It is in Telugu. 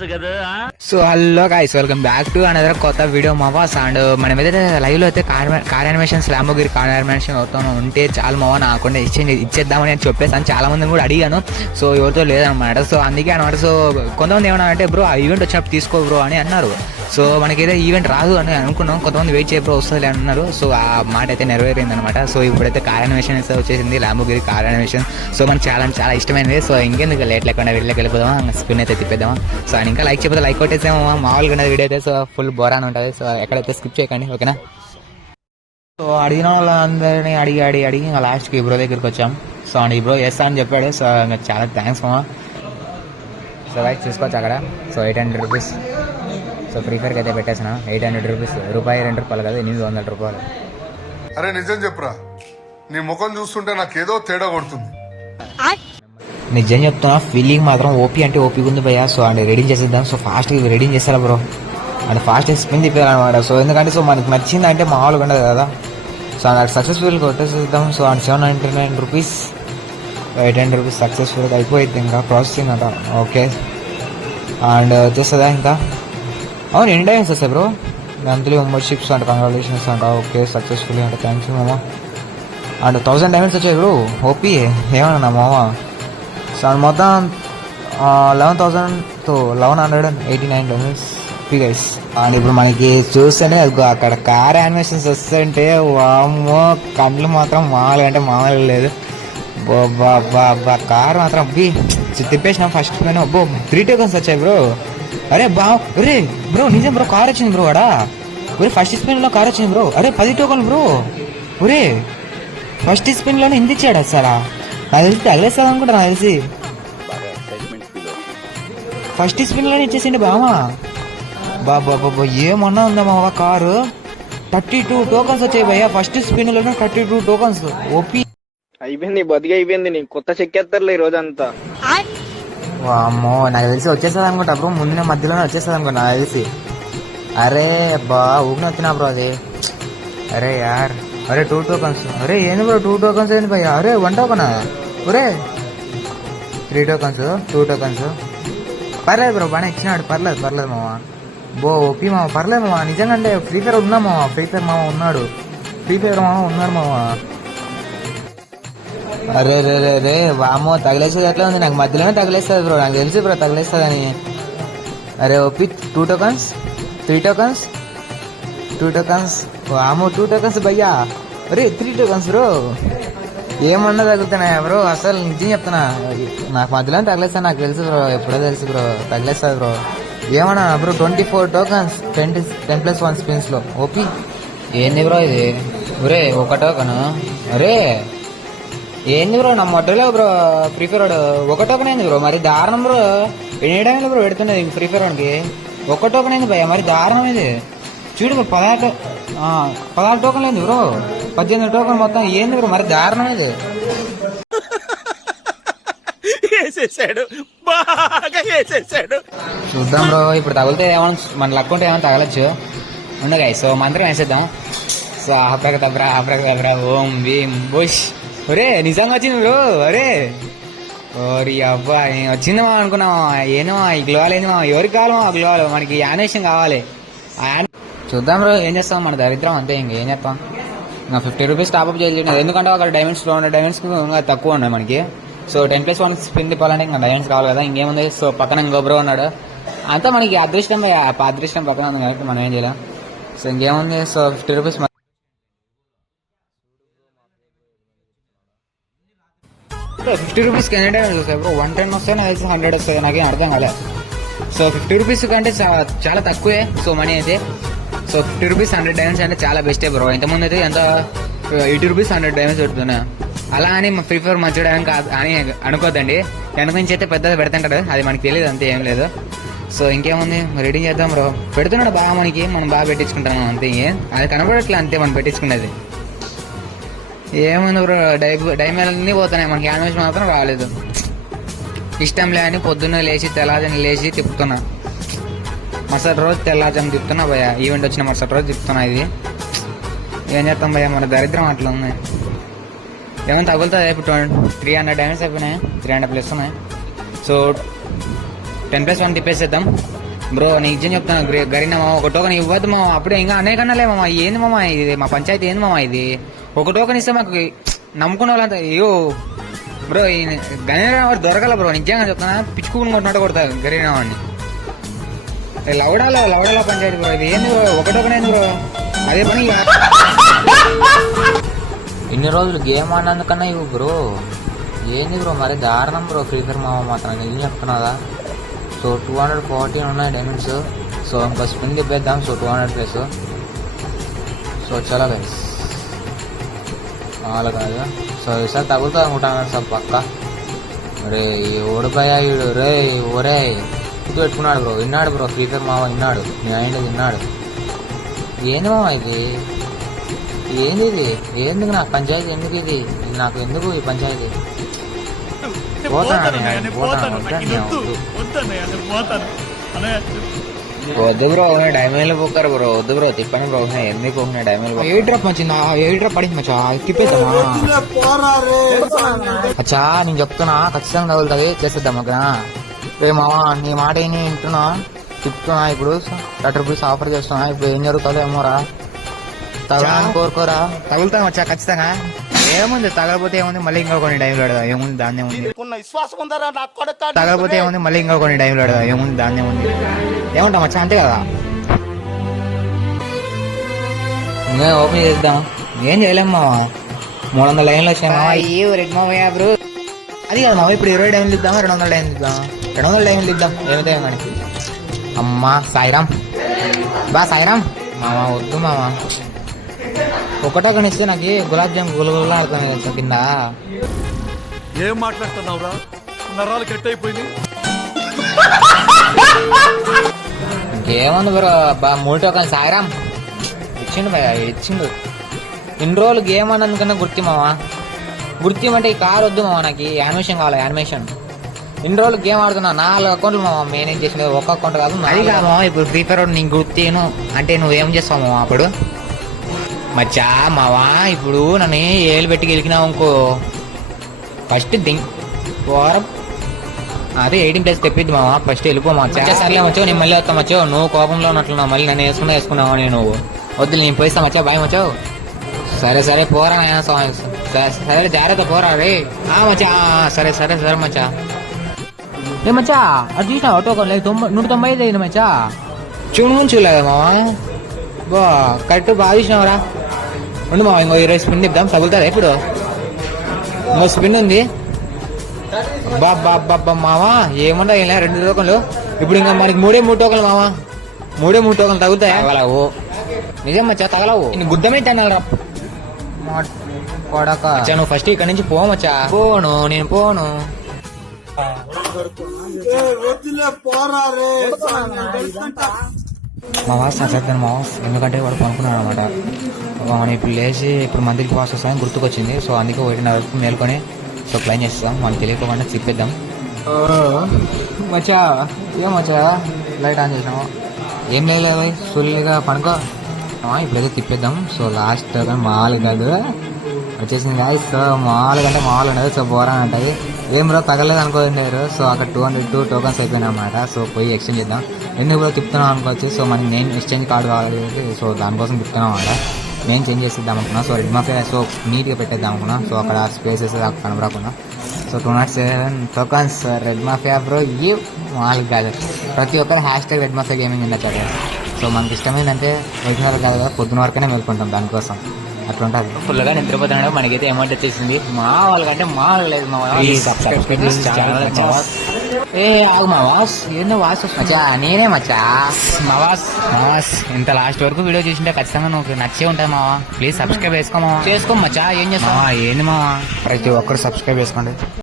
So hello guys, welcome back to another కొత్త వీడియో మావాస్. అండ్ మనం ఏదైతే లైవ్ లో అయితే కార్ యానిమేషన్స్ ల్యాంబోగిరి కార్ యానిమేషన్ అవుతాను ఉంటే చాలా మావా నాకుండా ఇచ్చేద్దామని నేను చెప్పేసాను. చాలా మందిని కూడా అడిగాను, సో ఎవరితో లేదనమాట. సో అందుకే అనమాట. సో కొంతమంది ఏమన్నా అంటే బ్రో ఆ ఈవెంట్ వచ్చినప్పుడు తీసుకో బ్రో అని అన్నారు. సో మనకైతే ఈవెంట్ రాదు అని అనుకున్నాం. కొంతమంది వెయిట్ చేయ బ్రో వస్తుంది అన్నారు. సో ఆ మాట అయితే నెరవేరింది అనమాట. సో ఇప్పుడైతే కార్ యానిమేషన్ అయితే వచ్చేసింది, ల్యాంబోగిరి కార్ యానిమేషన్. సో మనకి చాలా ఇష్టమైనది. సో ఇంకెందుకు లేట్ లేకుండా వెళ్ళిపోదామా, స్క్రీన్ అయితే తిప్పేద్దామా. సో అని ఇంకా లైక్ చెప్పితే లైక్ కొట్టేసామో మామూలుగా ఉన్నది వీడియో అయితే. సో ఫుల్ బోరాన్ ఉంటుంది. సో ఎక్కడైతే స్కిప్ చేయకండి, ఓకేనా. సో అడిగిన వాళ్ళందరినీ అడిగి ఇంకా లాస్ట్కి ఈ బ్రో దగ్గరికి వచ్చాం. సో అండ్ ఈ బ్రో చేస్తా అని చెప్పాడు. సో చాలా థ్యాంక్స్ మామా. సో లైక్ చూసుకోవచ్చు అక్కడ. So 800 rupees. సో ఫ్రీ ఫైర్కి అయితే పెట్టేసిన 800 రూపీస్. రూపాయి 2 రూపాయలు కదా, 800 రూపాయలు. అరే నిజం చెప్పురా, నీ ముఖం చూస్తుంటే నాకేదో తేడా కొడుతుంది. నిజం చెప్తున్నా, ఫీలింగ్ మాత్రం ఓపీ అంటే ఓపీ ఉంది భయ్యా. సో అంటే రెడీ చేసేద్దాం. సో ఫాస్ట్గా రెడీ చేస్తారా బ్రో, అంటే ఫాస్ట్ స్పిన్ తిప్పారనమాట. సో ఎందుకంటే సో మనకి నచ్చింది అంటే మామూలుగా ఉండదు కదా. సో అది సక్సెస్ఫుల్గా కొట్టేసేద్దాం. సో అండ్ 799 రూపీస్, 800 రూపీస్ సక్సెస్ఫుల్గా అయిపోయింది. ఇంకా ప్రాసెసింగ్ అంట ఓకే. అండ్ వచ్చేస్తుందా ఇంకా. అవును, ఎన్ని డైమండ్స్ వస్తాయి బ్రో? మంత్లీ మెంబర్షిప్స్ అంట, కంగ్రాచులేషన్స్ అంట. ఓకే సక్సెస్ఫుల్లీ అంట, థ్యాంక్స్ యూ మామ. అండ్ 1000 డైమండ్స్ వచ్చాయి బ్రో, ఓపీ ఏమన్నా మామ. సో మొత్తం 11,189 డైమండ్స్ గైస్. అండ్ ఇప్పుడు మనకి చూస్తేనే అక్కడ కార్ యానిమేషన్స్ వస్తుంటే వామ్మో, కండ్లు మాత్రం మామూలుగా అంటే మామూలుగా లేదు. బా కార్ మాత్రం అబ్బి తిప్పేసిన ఫస్ట్ అబ్బో 3 టోకన్స్ వచ్చాయి బ్రో. అరే అరే బ్రో నిజం బ్రో, కార్ వచ్చింది బ్రో వాడా. ఒరే ఫస్ట్ స్పిన్ లో కార్ వచ్చింది బ్రో. అరే 10 టోకన్లు బ్రో. ఒరే ఫస్ట్ స్పిన్ లోనే ఇంత ఇచ్చాడు అసలు. నాకు తెలిసి తగిలేస్తాను అనుకుంటా, నాకు తెలిసి ఫస్ట్ స్పిన్ లోనే ఇచ్చేసిండి బామా. బాబా ఏమన్నా ఉందా మా కారు. 32 టోకన్స్ వచ్చాయి భయ్యా ఫస్ట్ స్పిన్ లోనే. 32 టోకన్స్ ఓపీ అయిపోయింది, బతికి అయిపోయింది. నీకు కొత్త చెక్కేస్తారులే ఈ రోజంతా. అమ్మో నాకు తెలిసి వచ్చేస్తుంది అనుకుంటా బ్రో, ముందే మధ్యలోనే వచ్చేస్తుంది అనుకుంటా నాకు తెలిసి. అరే ఊపిన వచ్చినా బ్రో అది. అరే యార్, అరే 2 టోకన్స్. అరే ఏంది బ్రో 2 టోకన్స్ ఏంది భయ్యా. అరే 1 టోకనా. ఒరే 3 టోకన్స్, 2 టోకన్స్. పర్లేదు బ్రో, బాగా ఇచ్చినాడు. పర్లేదు మామ. ఓపీ మామ, పర్లేదు మామ. నిజంగా అంటే ఫ్రీ ఫైర్ ఉన్నా మామ, ఫ్రీ ఫైర్ మామ ఉన్నాడు మామ. అరే రే వామో, తగిలేసేది ఎట్లా ఉంది. నాకు మధ్యలోనే తగిలేస్తుంది బ్రో, నాకు తెలిసి బ్రో తగిలేస్తుంది అని. అరే ఓపీ 2 టోకన్స్, 3 టోకన్స్, 2 టోకన్స్. వామో 2 టోకన్స్ భయ్యా. అరే 3 టోకన్స్ బ్రో. ఏమన్నా తగులుతున్నాయా బ్రో, అసలు నిజం చెప్తున్నా. నాకు మధ్యలోనే తగిలేస్తా, నాకు తెలుసు బ్రో, ఎప్పుడో తెలుసు బ్రో తగిలేస్తుంది బ్రో. ఏమన్నా బ్రో 24 టోకన్స్ 10+1 స్పిన్స్ లో ఓపీ. ఏంది బ్రో ఇది. ఒరే 1 టోకన్. అరే ఏంది బ్రో నా మొట్టలో బ్రో ఫ్రీ ఫైర్ వాడు 1 టోకన్ అయింది బ్రో, మరి దారుణం బ్రో. ఎన్నేడమైంది బ్రో పెడుతున్నది ఫ్రీ ఫైర్ వాడికి 1 టోకన్ అయింది భయ్యా, మరి దారుణం ఇది. చూడు బ్రో 16 టోకన్లు అయింది బ్రో, 18 టోకన్ మొత్తం. ఏంది బ్రో మరి దారుణం ఇది. చూద్దాం బ్రో, ఇప్పుడు తగిలితే ఏమన్నా మన లక్ ఉంటే ఏమైనా తగలచ్చు ఉండగా. సో మంత్రం వేసేద్దాం. సో అబ్రకదబ్రా ఓం భీం బుష్. ఒరే నిజంగా వచ్చింది బ్రో. అరే ఓరి అబ్బా వచ్చింది మా అనుకున్నామా. ఏమో ఈ గ్లోవాల్ ఏంది మా, ఎవరికి కావాలి మా గ్లోవాల్, మనకి యానిమేషన్ కావాలి. చూద్దాం బ్రో, ఏం చేస్తాం, మన దరిద్రం అంతే. ఇంకేం చేస్తాం. ఇంకా 50 రూపీస్ టాప్అప్ చేయాలి, ఎందుకంటే అక్కడ డైమండ్స్ 200 డైమండ్స్కి ఇంకా తక్కువ ఉన్నాయి మనకి. సో 10+1 స్పిన్ తిప్పాలంటే ఇంకా డైమండ్స్ కావాలి కదా, ఇంకేముంది. సో పక్కన ఇంకో బ్రో ఉన్నాడు, అంతా మనకి అదృష్టం పక్కన ఉంది కాబట్టి మనం ఏం చేయలేం. సో ఇంకేముంది. సో 50 రూపీస్ 50 రూపీస్కి ఎన్ని డైమండ్స్ వస్తాయి బ్రో. 110 వస్తాయి, నాకు తెలిసి 100 వస్తాయి, నాకేం అర్థం కాలేదు. సో 50 రూపీస్ కంటే చాలా తక్కువే సో మనీ అయితే. సో 50 రూపీస్ 100 డైమండ్స్ అంటే చాలా బెస్టే బ్రో. ఇంతకుముందు అయితే ఎంత 80 రూపీస్ 100 డైమండ్స్ పెడుతున్నా. అలా అని మా ఫ్రీ ఫైర్ మంచి డైమండ్ కాదు అని అనుకోద్దండి. వెనక నుంచి అయితే పెద్దది పెడుతుంటాడు, అది మనకి తెలియదు, అంతే ఏం లేదు. సో ఇంకేముంది, రెడీ చేద్దాం బ్రో. పెడుతున్నాడు బాగా మనకి, మనం బాగా పెట్టించుకుంటాం అంతే. అది కనపడట్లే అంతే మనం పెట్టించుకునేది. ఏముంది బ్రో, డైమండ్ అన్నీ పోతున్నాయి మనకి, యానిమేషన్ మాత్రం రాలేదు. ఇష్టంలే అని పొద్దున్న లేచి తెల్లాజని లేచి తిప్పుతున్నా. మరుసటి రోజు తెల్లాజని తిప్పుతున్నా భయ్యా, ఈవెంట్ వచ్చిన మరుసటి రోజు తిప్పుతున్నా. ఇది ఏం చేస్తాం భయ్యా, మన దరిద్రం అట్లా ఉంది. ఏమైనా తగులుతుంది. ఇప్పుడు 300 డైమండ్స్ అయిపోయినాయి, 300+ ఉన్నాయి. సో 10+1 తిప్పేసేద్దాం బ్రో. నేను నిజం చెప్తాను గరీనా మామ, ఒక టోకన్ ఇవ్వద్దు మామ. అప్పుడే ఇంకా అనేకన్నాలే మామ. ఏంది మామ ఇది, మా పంచాయతీ ఏంది మామ ఇది? ఒక టోకన్ ఇస్తే మాకు నమ్ముకున్న వాళ్ళంతా అయ్యో బ్రో. గరీనా వాడు దొరకల బ్రో, నిజంగా చెప్తానా. పిచ్చుకుని కొట్టినట్టు కొడతా గరీనా వాడిని. లవడాలో పంచాయతీ బ్రో ఇది. ఏంది బ్రో ఒక టోకన్ ఏంది బ్రో? అదే పని ఇన్ని రోజులు గేమ్ ఆడినందుకన్నా ఇవ్వు బ్రో. ఏంది బ్రో మరి దారుణం బ్రో ఫ్రీ ఫైర్ మామ మాత్రం. ఏం చెప్తున్నాదా? సో 214 ఉన్నాయి డైమండ్స్. సో ఇంకో స్పిన్ తిప్పేద్దాం. సో 200+. సో చలో గైస్, మామూలు కాదు. సో ఈసారి తగులుతా అనుకుంటాను సార్ పక్క. అరే ఓడిపోయా ఈడు రే. ఒరే ఇది పెట్టుకున్నాడు బ్రో. విన్నాడు బ్రో ఫ్రీ ఫైర్ మామ, విన్నాడు. నేను అయినది విన్నాడు. ఏంది మామ ఇది? ఏంది ఇది? ఎందుకు నాకు పంచాయతీ? ఎందుకు ఇది నాకు? ఎందుకు ఈ పంచాయతీ? వద్దు బ్రో, డైమండ్లు పోకారు బ్రో. వద్దు బ్రో, తిప్పని బ్రో. ఎందుకు డైమండ్ ఎయిట్ డ్రాప్ మంచిది. ఎయిట్ డ్రాప్ పడింది మచ్చా. తిప్పేద్దామా అచ్చా? నేను చెప్తున్నా ఖచ్చితంగా తగులుతుంది. చేసేద్దాం ఓకేనా? రే మావా నీ మాట ఏమి వింటున్నా, తిప్పుతున్నా. ఇప్పుడు 30 రూపీస్ ఆఫర్ చేస్తున్నా. ఇప్పుడు ఏం జరుగుతుందో ఏమోరా. తగలని కోరుకోరా. తగులుతాం వచ్చా ఖచ్చితంగా. ఏముంది తగలపోతే ఏముంది, మళ్ళీ ఇంకా కొన్ని టైంలో పెడదాం. ఏముంది దాన్ని ఉంది. తగలపోతే ఏముంది, మళ్ళీ ఇంకా కొన్ని టైంలో పెడదాం. ఏముంది దాన్ని ఉంది. ఏముంటాం వచ్చా, అంతే కదా. ఇంకా ఓపెన్ చేద్దాం. ఏం చేయలేము మావా. 300 లైన్లు వచ్చాయి రెడ్ మావయ్య బ్రో. అది కదా మావ. ఇప్పుడు 20 డైమండ్లు ఇద్దామా, 200 డైమండ్లు ఇద్దాం? 200 డైమండ్లు ఇద్దాం. ఏమైతే కానీ. అమ్మా సాయిరామ్ బా సాయిరామ్. మామ వద్దు మామ. ఒకటో కనిస్తే నాకు గులాబ్ జామ్ గులగులా ఆడుతాను కింద. ఏం మాట్లాడుతున్నావురా? నరాలు కట్ అయిపోయింది. ఇంకేముంది బ్రో బా. 3 టోకన్ సాయిరామ్ ఇచ్చిండు భయ, ఇచ్చిండు. ఇన్ని రోజులు గేమ్ అన్నందుకన్నా గుర్తి మావా. గుర్తిమంటే ఈ కార్ వద్దు మామ, నాకు యానిమేషన్ కావాలి. యానిమేషన్. ఇన్ని రోజులు గేమ్ ఆడుతున్నా. 4 అకౌంట్లు మామ మేనేజ్ చేసిన. ఒక అకౌంట్ కాదు. అది కామా ఇప్పుడు ఫ్రీ ఫైర్ నీకు గుర్తేను అంటే నువ్వేం చేస్తావు మామ అప్పుడు? మచ్చా మావా ఇప్పుడు నన్ను ఏళ్ళు పెట్టి గెలికినావు అనుకో, ఫస్ట్ అదే 18+ తెప్పిద్ది మావా. ఫస్ట్ వెళ్ళిపో మచ్చా. సర్లే మచ్చో, నేను మళ్ళీ వస్తా మచ్చో. నువ్వు కోపంలో ఉన్నట్లున్నావు. మళ్ళీ నన్ను వేసుకున్నావు నేను. వద్దు నేను పోయిస్తా మచ్చా. బాయ్ మచ్చో. సరే సరే పోరా నాయన. సరే జాగ్రత్త పోరా రే. మచ్చా సరే సరే సరే మచ్చా. ఏ మచ్చా అది చూసినా ఆటో 195 అయింది మచ్చా. చూడలేదు మావా. బా కరెక్ట్ బాగా చూసినావురా. ఉండు మావా, ఇంకో 20 స్పిన్ ఇద్దాం. తగులుతుందా ఇప్పుడు? ఇంకో స్పిన్ ఉంది. బాబా మావా ఏమన్నా 2 టోకన్లు. ఇప్పుడు ఇంకా మనకి 3 టోకన్లు మావా. 3 టోకన్లు తగులుతాయి. తగలవు నిజం మచ్చా, తగలవు. నేను గుద్దమైతే కొడక. నువ్వు ఫస్ట్ ఇక్కడ నుంచి పోమచ్చా. పోను నేను పోను. మా వాస్ చెప్పాను మా వాస్. ఎందుకంటే వాడు పనుకున్నాడు అనమాట. మనం ఇప్పుడు లేచి ఇప్పుడు మంత్రికి పాస్ వస్తామని గుర్తుకొచ్చింది. సో అందుకే 1:30 మేల్కొని సో ప్లాన్ చేస్తాం. మనకు తెలియకుండా తిప్పేద్దాం. మచ్చా ఏం మచ్చా లైట్ ఆన్ చేసినాము. ఏం లేదు సుల్లిగా పనుకో. ఇప్పుడైతే తిప్పేద్దాం. సో లాస్ట్ మాల్ కాదు వచ్చేసింది గాయస్. సో మామూలుగా అంటే మామూలు ఉండదు. సో బోరా ఉంటాయి. ఏం బ్రో తగలేదు అనుకోండారు. సో అక్కడ 202 టోకన్స్ అయిపోయినాయి అన్నమాట. సో పోయి ఎక్స్చేంజ్ చేద్దాం. ఎందుకు బ్రో తిప్పుతున్నాం అనుకోవచ్చు. సో మనకి నేను ఎక్స్చేంజ్ కార్డు కావాలి. సో దానికోసం తిప్పుతున్నాం అన్నమాట. నేను చేంజ్ చేసేద్దాం అనుకున్నా. సో రెడ్ మాఫియా సో నీట్గా పెట్టేద్దాం అనుకున్నా. సో అక్కడ స్పేసెస్ కనబడకుండా. So 207 tokens red mafia bro. ఏ మామూలు కాదు. ప్రతి ఒక్కరు # రెడ్ మాఫియా గేమింగ్ ఉండొచ్చు. సో మనకి ఇష్టమైందంటే రెగ్యులర్ కాదు కదా, పొద్దున వరకనే మేల్కొంటాం దానికోసం. అట్లా ఉంటుంది. ఫుల్గా నిద్రపోతున్నాడు. మనకైతే అమౌంట్ వచ్చేసింది. మా వాళ్ళకంటే మా లేదు. మా ఏ ఆగు మా వాస్. ఏందో వాస్ మచ్చా. నేనే మచ్చా మా వాస్. ఇంత లాస్ట్ వరకు వీడియో చూసింటే ఖచ్చితంగా నువ్వు నచ్చే ఉంటుంది మావా. ప్లీజ్ సబ్స్క్రైబ్ చేసుకో మచ్చా. ఏం చేస్తావా? ఏంది మావా, ప్రతి ఒక్కరు సబ్స్క్రైబ్ చేసుకోండి.